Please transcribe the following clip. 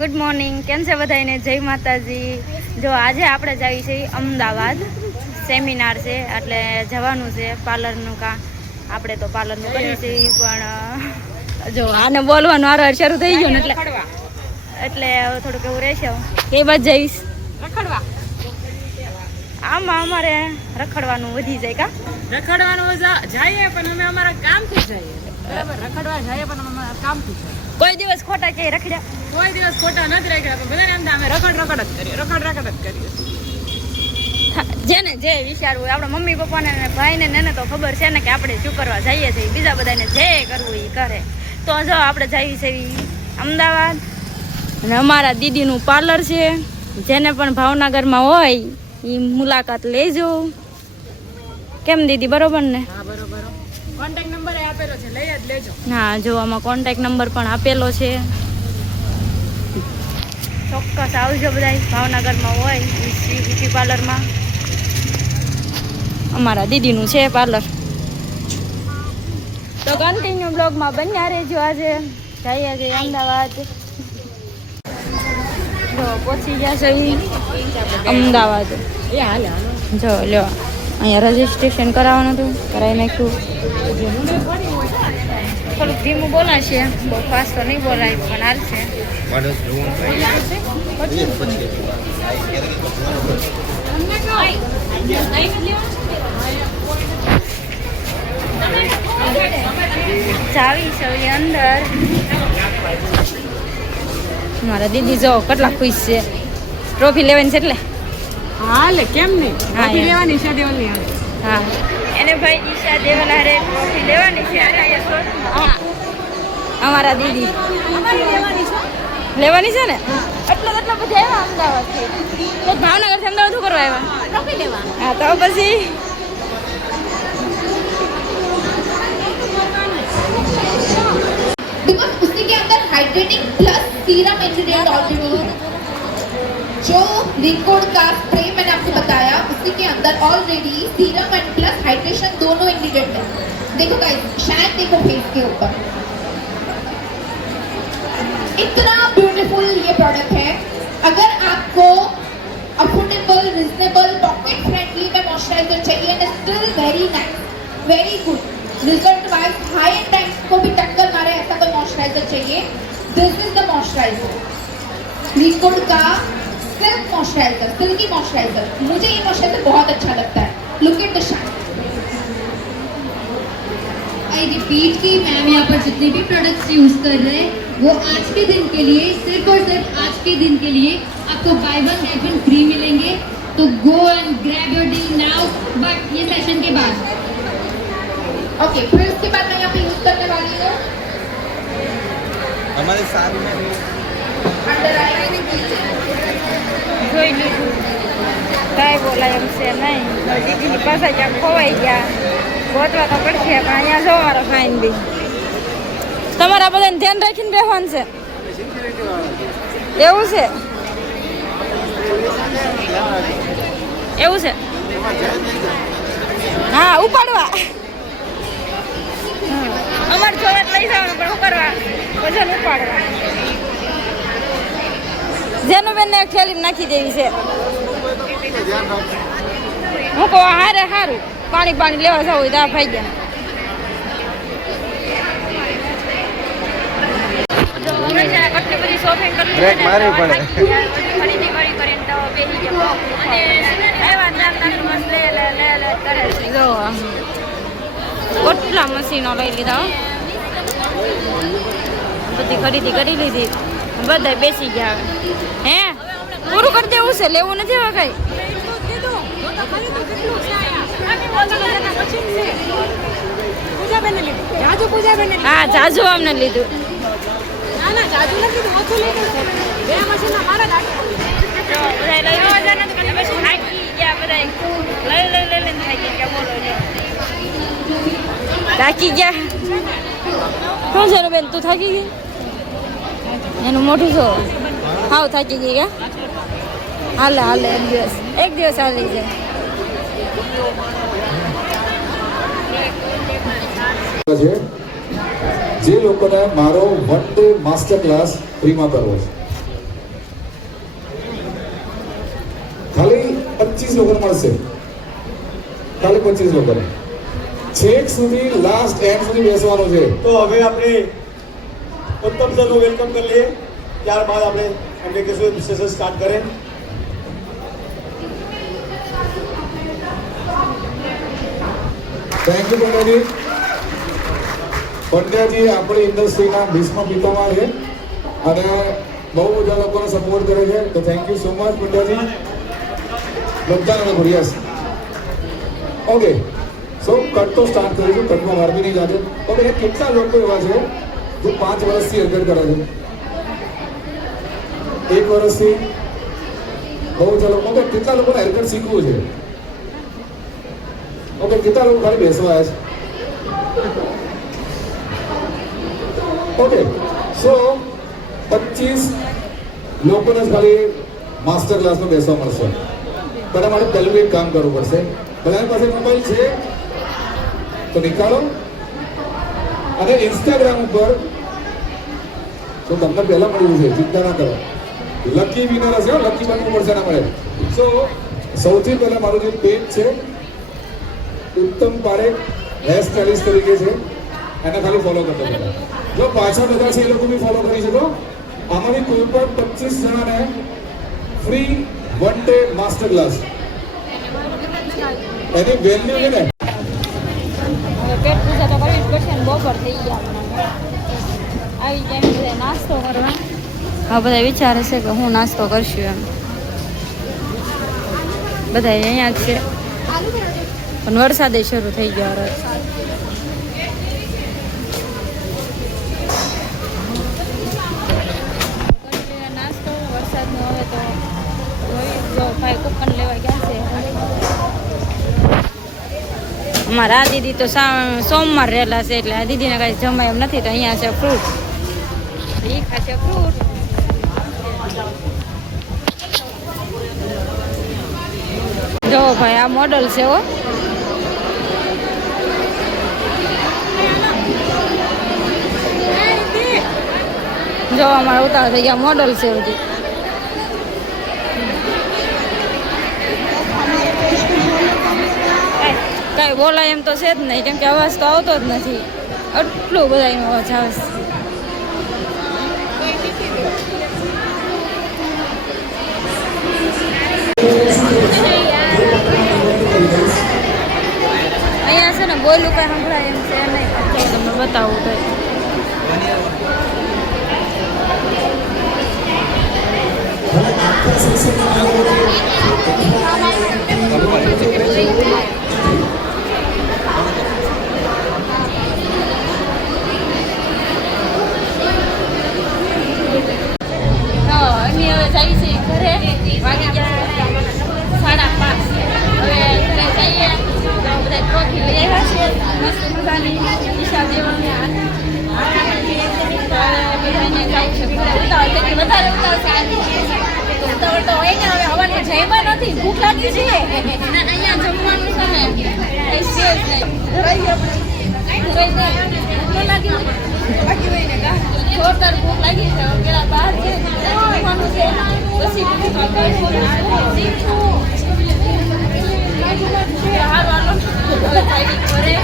Good morning, કેમ છે બધાને? જય માતાજી. જો આજે આપણે જઈએ છીએ અમદાવાદ, સેમિનાર છે એટલે જવાનું છે પાર્લરનું કામ. આપણે તો પાર્લરનું કરીએ છીએ પણ જો આને બોલવાનું હારો શરૂ થઈ ગયો ને એટલે થોડુંક એવું રહેશે. કઈ બાજુ જઈશ? રખડવા. આમાં અમારે રખડવાનું વધી જાય કા? રખડવાનું જઈએ પણ અમે અમારા કામથી જઈએ. બરાબર, રખડવા જઈએ પણ અમારા કામથી જઈએ. કોઈ દિવસ ખોટા ક્યાંય રખડ્યા? કોઈ દિવસ ખોટા નથી રાખ્યા પણ બધાને એમ અમે રખડ જ કરીએ, રખડ જ કરીએ. જેને જે વિચારવું, આપણા મમ્મી પપ્પાને ભાઈને ને તો ખબર છે ને કે આપણે શું કરવા જઈએ છીએ. બીજા બધાને જે કરવું એ કરે. તો જો આપણે જઈએ છીએ અમદાવાદ અને અમારા દીદીનું પાર્લર છે. જેને પણ ભાવનગરમાં હોય એ મુલાકાત લેજો. કેમ દીદી, બરોબર ને? હા બરોબર. કોન્ટેક્ટ નંબર આપેલો છે, લઈ જ લેજો. હા, જો આમાં કોન્ટેક્ટ નંબર પણ આપેલો છે. ચોક્કસ આવજો બધા ભાવનગરમાં હોય બ્યુટી પાર્લરમાં. અમારા દીદીનું છે પાર્લર. તો કન્ટિન્યુ બ્લોગમાં બન્યા રહેજો. આજે જઈએ છીએ અમદાવાદ. જો પહોંચી ગયા છે અમદાવાદ. જો લ્યો, અહીંયા રજીસ્ટ્રેશન કરાવવાનું હતું, કરાવી નાખ્યું. થોડુંક ધીમું બોલાશે, બહુ ફાસ્ટ તો નહીં બોલાય પણ હાલશે. ચાવી છે અંદર. મારા દીદી જો કેટલા ખુશ છે. ટ્રોફી લેવાની છે એટલે. હા લે, કેમ નહીં? હા, ટ્રોફી લેવાની છે, દેવાની. હા, એને ભાઈ ઈશા દેવાલા હારે ટ્રોફી લેવાની છે. હા, અમારા દીદી લેવાની છે ને. એટલા બધા આવ્યા અમદાવાદથી. તો ભાવનગરથી અમદાવાદ શું કરવા આવ્યા? ટ્રોફી લેવા. હા, તો પછી बिकॉज उसी के अंदर hydrating plus serum ingredient already है. जो लिक्विड का स्प्रे मैंने आपको बताया उसी के अंदर already serum and plus hydration दोनों इंग्रेडिएंट है. देखो गाइस, शायद देखो फेस के ऊपर इतना ब्यूटीफुल ये प्रोडक्ट है. अगर आपको अफोर्डेबल, रिजनेबल, पॉकेट फ्रेंडली में मॉइस्चराइजर चाहिए and still very nice, very good result wise, high and times को भी टक्कर मारे ऐसा कोई मॉइस्चराइजर चाहिए, this is the moisturiser. Liquid का सिल्क मॉइस्चराइजर, सिल्की मॉइस्चराइजर. मुझे ये मॉइस्चराइजर बहुत अच्छा लगता है. Look at the shine. I repeat कि मैम यहाँ पर जितने भी प्रोडक्ट्स यूज कर रहे हैं वो आज के दिन के लिए, सिर्फ और सिर्फ आज के दिन के लिए आपको by one get one free मिलेंगे. तो go and grab your deal now, but ये सेशन के बाद. ओके, फिर उसके बाद मैं यहाँ पे यूज करने वाली हूँ हमारे साथ में अंडर आई. જોઈ લીધું. કાંઈ બોલાય એમ છે નહીં. દીદીની પાસે ક્યાંક ખોવાઈ ગયા. ગોતવા તો પડશે પણ અહીંયા જો મારો ફાઇન બી. તમારા બધાને ધ્યાન રાખીને બેસવાનું છે. એવું છે? એવું છે? હા, ઉપાડવા. અમારે જોવા લઈ જવાનું પણ શું કરવા? વજન ઉપાડવા. જેનું બેન એક થેલી નાખી દેવી છે. હું કહું હારે સારું પાણી લેવા જવું હોય તો આ ભાઈ ગયા. કેટલી બધી શોપિંગ કરી ખરીદી કરીને તો બેસી ગયો અને કરે છે. જો કેટલા મશીનો લઈ લીધા. બધી ખરીદી કરી લીધી, બધા બેસી ગયા. હે પૂરું કરી દેવું છે, લેવું નથી હવે કઈ. હા, જાજુ અમને લીધું. થાકી ગયા. શું છે બેન, તું થાકી ગઈ? એનું મોઢું છો હાવ થાકી ગઈ ગયા. હાલે એક દિવસ હાલી જાય. જે લોકોને મારો 1 ડે માસ્ટર ક્લાસ ફ્રીમાં કરવો છે ખાલી 25 લોકોને મળશે, ખાલી 25 લોકોને. છેક સુધી લાસ્ટ એન્ડ સુધી બેસવાનું છે. તો હવે આપણે ઉત્તમ સરનું વેલકમ કરી લઈએ, ત્યારબાદ આપણે એમને કહીશું સેશન સ્ટાર્ટ કરે. Thank you Pandyaji. પંડ્યાજી આપણી ઇન્ડસ્ટ્રીના ભીષ્મ પિતામહ છે અને બહુ બધા લોકોને સપોર્ટ કરે છે, તો thank you so much Pandyaji. બધાને પ્રયાસ. ઓકે, સો કટ તો સ્ટાર્ટ કરીશું. કટમાં વાર બી નહીં લાગે. ઓકે, કેટલા લોકો એવા છે જે 5 વર્ષથી હેરકટ કરે છે, 1 વર્ષથી? બહુ ચાલો. ઓકે, કેટલા લોકોને હેરકટ શીખવું છે? ઓકે, કેટલા લોકો ખાલી બેસવા આવ્યા છે? ઓકે, સો 25 લોકોને ખાલી માસ્ટર ક્લાસમાં બેસવા મળશે. પણ મારે પહેલું એક કામ કરવું પડશે. બધાની પાસે મોબાઈલ છે તો નીકાળો અને ઇન્સ્ટાગ્રામ ઉપર તો તમને પહેલા મળ્યું છે, ચિંતા ના કરો. લકી વિનર હશે, લકી બનવું પડશે ના મળે. સો સૌથી પહેલા મારું જે પેજ છે ઉત્તમ પારેખ હેર સ્ટાઇલિસ્ટ તરીકે છે, એને ખાલી ફોલો કરતો પહેલા. જો પાછા બધા છે એ લોકો બી ફોલો કરી શકો. આમાંથી કોઈ પણ 25 જણાને ફ્રી 1 ડે માસ્ટર ક્લાસ. એની વેલ્યુ છે ને, હવે પેટ પૂજા તો કરવી જ પડશે ને. બપોર થઈ ગયા આવી જાય બધા નાસ્તો કરવા. હા, બધા વિચારે છે કે હું નાસ્તો કરશું એમ. બધા અહીંયા જ છે પણ વરસાદે શરૂ થઈ ગયો. નાસ્તો વરસાદનો હવે તો જો ભાઈ કૂપન લેવા ગયા છે. અમારા આ દીદી તો સોમવાર રહેલા છે એટલે આ દીદીને કાંઈ જમાય એમ નથી, તો અહીંયા છે ફ્રૂટ. એ ખાશે ફ્રૂટ. જો ભાઈ આ મોડલ છે હો. જો અમારા ઉતાર થઈ ગયા મોડલ છે બધી. કાંઈ બોલાય એમ તો છે જ નહીં, કેમ કે અવાજ તો આવતો જ નથી. આટલું બધાનો અવાજ આવે છે. અહીંયા છે ને બોલું કાંઈ સંભળાય એમ છે નહીં, તમને બતાવું તો. અમે હવે જઈએ છીએ ઘરે. વાગી ગયા 5:30. હવે ઘરે જઈએ બધા ટ્રોફી લઈ આવ્યા છે મસ્ત મજાની ઈશા દેવાની. બધાને જાય છે ઘરે. ઉતાવળ તેથી વધારે ઉતાવળ તો હોય ને. હવે હવાને જમવા નથી, ભૂખ લાગી છે. અહીંયા જમવાનું છે ને કઈ છે જ નહીં. ધરાઈ આપણે જોરદાર ભૂખ લાગી છે. પેલા બહાર છે જમવાનું છે, પછી હારવાનું ઘરે